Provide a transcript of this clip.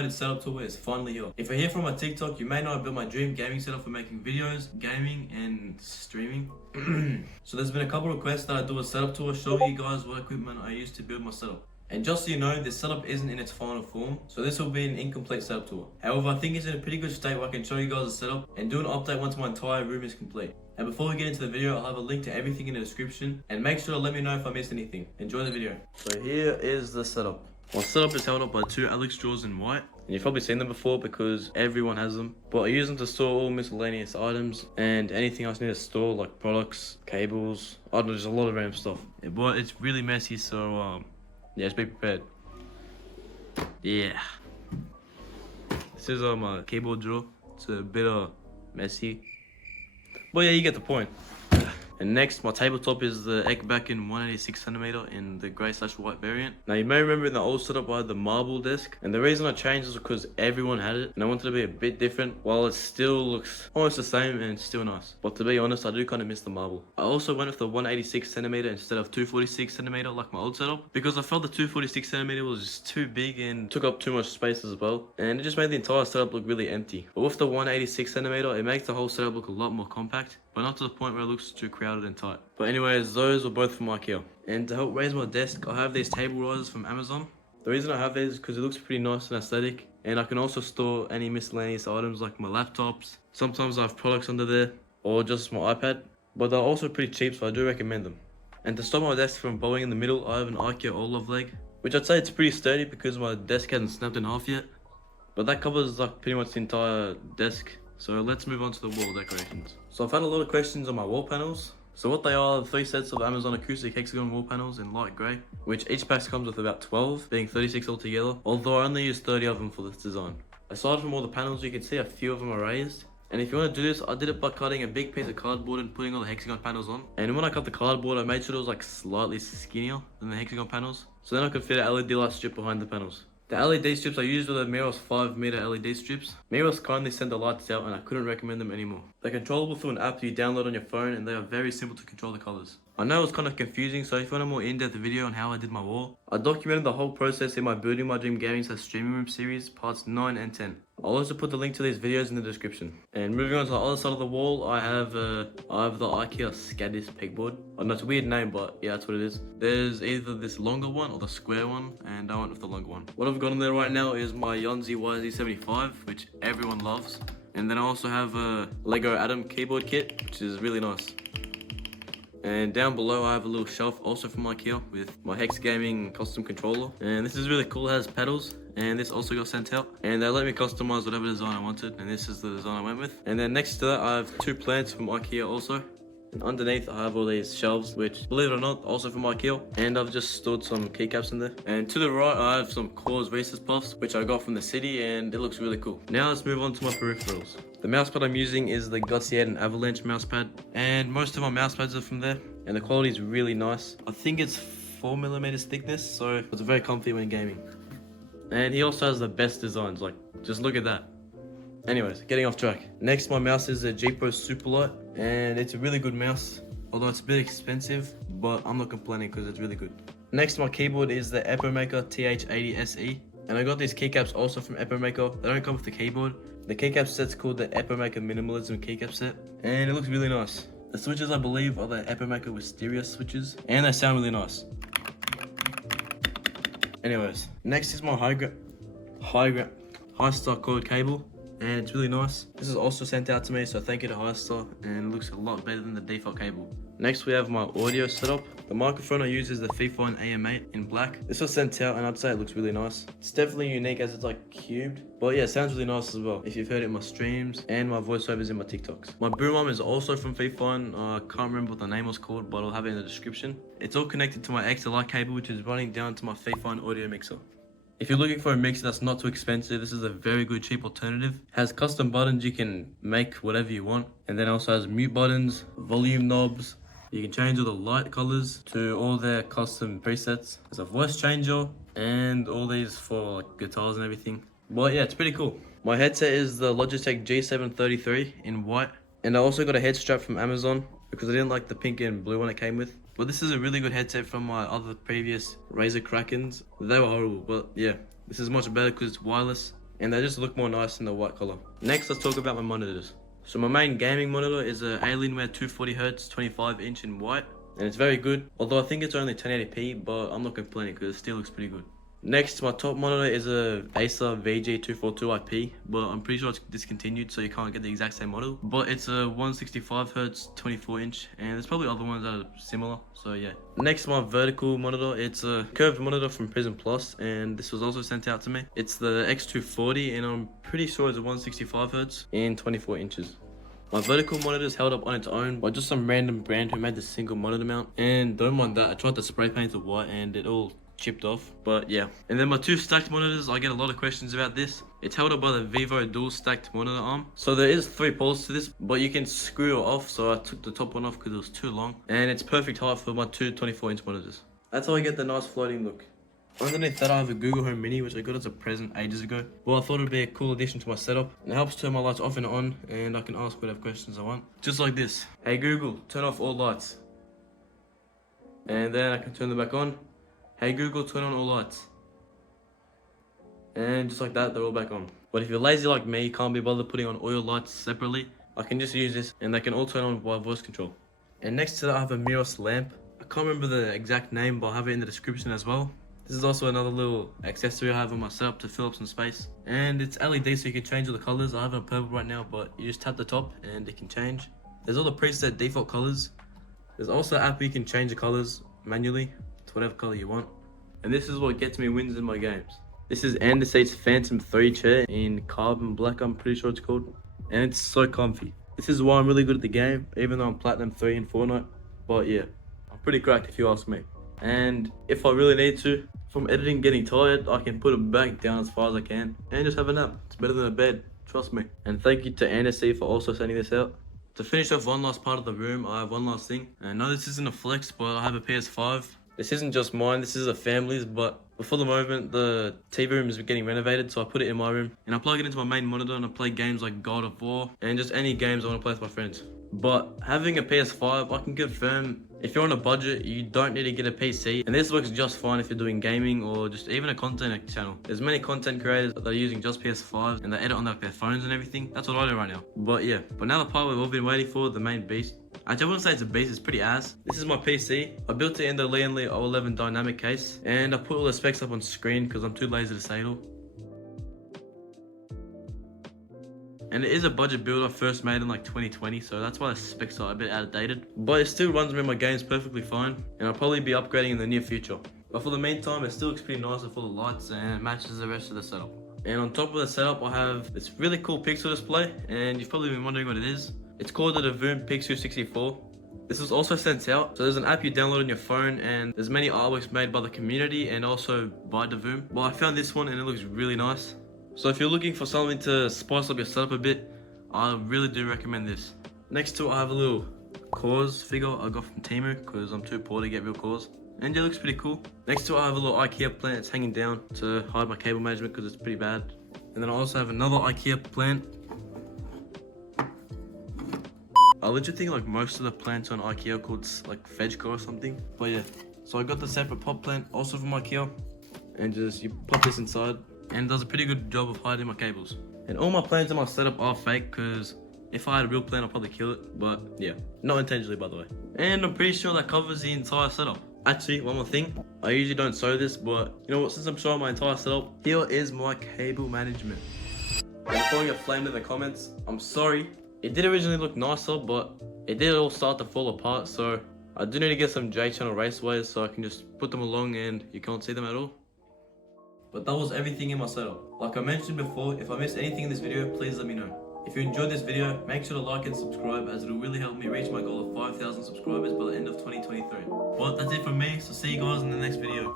automated setup tool is finally here. If you're here from my TikTok, you may know I built my dream gaming setup for making videos, gaming, and streaming. So there's been a couple requests that I do a setup tour, show you guys what equipment I use to build my setup. And just so you know, this setup isn't in its final form, so this will be an incomplete setup tour. However, I think it's in a pretty good state where I can show you guys the setup and do an update once my entire room is complete. And before we get into the video, I'll have a link to everything in the description, and make sure to let me know if I missed anything. Enjoy the video. So here is the setup. My setup is held up by two Alex drawers in white, and you've probably seen them before because everyone has them. But I use them to store all miscellaneous items and anything else I need to store, like products, cables, I don't know, just a lot of random stuff. Yeah, but it's really messy, so yeah, just be prepared. Yeah. This is my keyboard drawer. It's a bit messy, but yeah, you get the point. And next, my tabletop is the Ekback in 186cm in the grey/white variant. Now you may remember in the old setup I had the marble desk, and the reason I changed is because everyone had it, and I wanted to be a bit different while it still looks almost the same and it's still nice. But to be honest, I do kind of miss the marble. I also went with the 186cm instead of 246cm like my old setup, because I felt the 246cm was just too big and took up too much space as well, and it just made the entire setup look really empty. But with the 186cm, it makes the whole setup look a lot more compact, but not to the point where it looks too crowded and tight. But anyways, those were both from IKEA. And to help raise my desk, I have these table risers from Amazon. The reason I have these is because it looks pretty nice and aesthetic, and I can also store any miscellaneous items like my laptops. Sometimes I have products under there, or just my iPad, but they're also pretty cheap, so I do recommend them. And to stop my desk from bowing in the middle, I have an IKEA Olaf leg, which I'd say it's pretty sturdy because my desk hasn't snapped in half yet. But that covers like pretty much the entire desk. So let's move on to the wall decorations. So I've had a lot of questions on my wall panels. So what they are 3 sets of Amazon acoustic hexagon wall panels in light grey, which each pack comes with about 12, being 36 altogether, although I only used 30 of them for this design. Aside from all the panels, you can see a few of them are raised. And if you want to do this, I did it by cutting a big piece of cardboard and putting all the hexagon panels on. And when I cut the cardboard, I made sure it was like slightly skinnier than the hexagon panels, so then I could fit an LED light strip behind the panels. The LED strips I used were the Miros 5m LED strips. Miros kindly sent the lights out and I couldn't recommend them anymore. They're controllable through an app you download on your phone, and they are very simple to control the colors. I know it was kind of confusing, so if you want a more in-depth video on how I did my wall, I documented the whole process in my Building My Dream Gaming / Streaming Room series, parts 9 and 10. I'll also put the link to these videos in the description. And moving on to the other side of the wall, I have the IKEA Scadis pegboard. I know it's a weird name, but yeah, that's what it is. There's either this longer one or the square one, and I went with the longer one. What I've got on there right now is my Yonzi YZ75, which everyone loves. And then I also have a Lego Atom keyboard kit, which is really nice. And down below I have a little shelf also from IKEA with my Hex Gaming custom controller. And this is really cool, it has pedals. And this also got sent out. And they let me customize whatever design I wanted. And this is the design I went with. And then next to that I have 2 plants from IKEA also. And underneath I have all these shelves, which, believe it or not, also from IKEA. And I've just stored some keycaps in there. And to the right I have some KAWS REECES PUFFS, which I got from the city, and it looks really cool. Now let's move on to my peripherals. The mousepad I'm using is the Gutsiad and Avalanche mousepad, and most of my mousepads are from there, and the quality is really nice. I think it's 4mm thickness, so it's very comfy when gaming. And he also has the best designs, like, just look at that. Anyways, getting off track. Next, my mouse is a G Pro Superlight, and it's a really good mouse, although it's a bit expensive, but I'm not complaining because it's really good. Next, my keyboard is the Epomaker TH80SE, and I got these keycaps also from Epomaker. They don't come with the keyboard. The keycap set's called the Epomaker Minimalism keycap set, and it looks really nice. The switches, I believe, are the Epomaker Wisteria switches, and they sound really nice. Anyways, next is my High-Star cord cable, and it's really nice. This is also sent out to me, so thank you to High-Star, and it looks a lot better than the default cable. Next we have my audio setup. The microphone I use is the Fifine AM8 in black. This was sent out and I'd say it looks really nice. It's definitely unique as it's like cubed, but yeah, it sounds really nice as well if you've heard it in my streams and my voiceovers in my TikToks. My boom arm is also from Fifine. I can't remember what the name was called, but I'll have it in the description. It's all connected to my XLR cable, which is running down to my Fifine audio mixer. If you're looking for a mixer that's not too expensive, this is a very good cheap alternative. It has custom buttons, you can make whatever you want, and then also has mute buttons, volume knobs. You can change all the light colors to all their custom presets. There's a voice changer and all these for like guitars and everything. But yeah, it's pretty cool. My headset is the Logitech G733 in white, and I also got a head strap from Amazon because I didn't like the pink and blue one it came with. But this is a really good headset from my other previous Razer Krakens. They were horrible, but yeah, this is much better because it's wireless and they just look more nice in the white color. Next, let's talk about my monitors. So my main gaming monitor is a Alienware 240Hz 25-inch in white, and it's very good, although I think it's only 1080p, but I'm not complaining because it still looks pretty good. Next, my top monitor is a Acer VG242IP, but I'm pretty sure it's discontinued, so you can't get the exact same model. But it's a 165Hz 24-inch, and there's probably other ones that are similar, so yeah. Next, my vertical monitor, it's a curved monitor from Prism Plus, and this was also sent out to me. It's the X240, and I'm pretty sure it's a 165Hz in 24 inches. My vertical monitor is held up on its own by just some random brand who made the single monitor mount, and don't mind that, I tried to spray paint it white and it all chipped off, but yeah. And then my two stacked monitors, I get a lot of questions about this. It's held up by the Vivo dual stacked monitor arm, so there is 3 poles to this, but you can screw it off, so I took the top one off because it was too long, and it's perfect height for my two 24-inch monitors. That's how I get the nice floating look. Underneath that I have a Google Home Mini, which I got as a present ages ago. Well, I thought it would be a cool addition to my setup. It helps turn my lights off and on, and I can ask whatever questions I want. Just like this. Hey Google, turn off all lights. And then I can turn them back on. Hey Google, turn on all lights. And just like that, they're all back on. But if you're lazy like me, you can't be bothered putting on all your lights separately, I can just use this, and they can all turn on by voice control. And next to that I have a Miros lamp. I can't remember the exact name, but I'll have it in the description as well. This is also another little accessory I have on my setup to fill up some space. And it's LED, so you can change all the colors. I have it on purple right now, but you just tap the top and it can change. There's all the preset default colors. There's also an app where you can change the colors manually to whatever color you want. And this is what gets me wins in my games. This is Andersate's Phantom 3 chair in carbon black, I'm pretty sure it's called. And it's so comfy. This is why I'm really good at the game, even though I'm Platinum 3 in Fortnite. But yeah, I'm pretty cracked if you ask me. And if I really need to, if I'm editing getting tired, I can put it back down as far as I can and just have a nap. It's better than a bed, trust me. And thank you to Andersate for also sending this out. To finish off one last part of the room, I have one last thing. And no, this isn't a flex, but I have a PS5. This isn't just mine, this is a family's, but for the moment, the TV room is getting renovated, so I put it in my room. And I plug it into my main monitor and I play games like God of War and just any games I want to play with my friends. But having a PS5, I can confirm, if you're on a budget, you don't need to get a PC. And this works just fine if you're doing gaming or just even a content channel. There's many content creators that are using just PS5 and they edit on their phones and everything. That's what I do right now. But yeah, but now the part we've all been waiting for, the main beast. Actually, I wouldn't say it's a beast, it's pretty ass. This is my PC. I built it in the Lee & Lee 011 dynamic case. And I put all the specs up on screen because I'm too lazy to say it all. And it is a budget build I first made in like 2020, so that's why the specs are a bit outdated. But it still runs me my games perfectly fine, and I'll probably be upgrading in the near future. But for the meantime, it still looks pretty nice with all the lights and it matches the rest of the setup. And on top of the setup, I have this really cool pixel display, and you've probably been wondering what it is. It's called the Davum Pixel 64. This was also sent out, so there's an app you download on your phone, and there's many artworks made by the community and also by Davum. But I found this one and it looks really nice. So if you're looking for something to spice up your setup a bit, I really do recommend this. Next to it, I have a little KAWS figure I got from Temu because I'm too poor to get real KAWS. And yeah, it looks pretty cool. Next to it, I have a little IKEA plant. It's hanging down to hide my cable management because it's pretty bad. And then I also have another IKEA plant. I legit think like most of the plants on IKEA are called like Vegco or something. But yeah, so I got the separate pot plant also from IKEA. And just you pop this inside. And does a pretty good job of hiding my cables. And all my plants in my setup are fake because if I had a real plant, I'd probably kill it. But yeah, not intentionally by the way. And I'm pretty sure that covers the entire setup. Actually, one more thing. I usually don't show this, but you know what, since I'm showing my entire setup, here is my cable management. And before I get flamed in the comments, I'm sorry. It did originally look nicer, but it did all start to fall apart. So I do need to get some J-channel raceways so I can just put them along and you can't see them at all. But that was everything in my setup. Like I mentioned before, if I missed anything in this video, please let me know. If you enjoyed this video, make sure to like and subscribe as it will really help me reach my goal of 5,000 subscribers by the end of 2023. But that's it from me, so see you guys in the next video.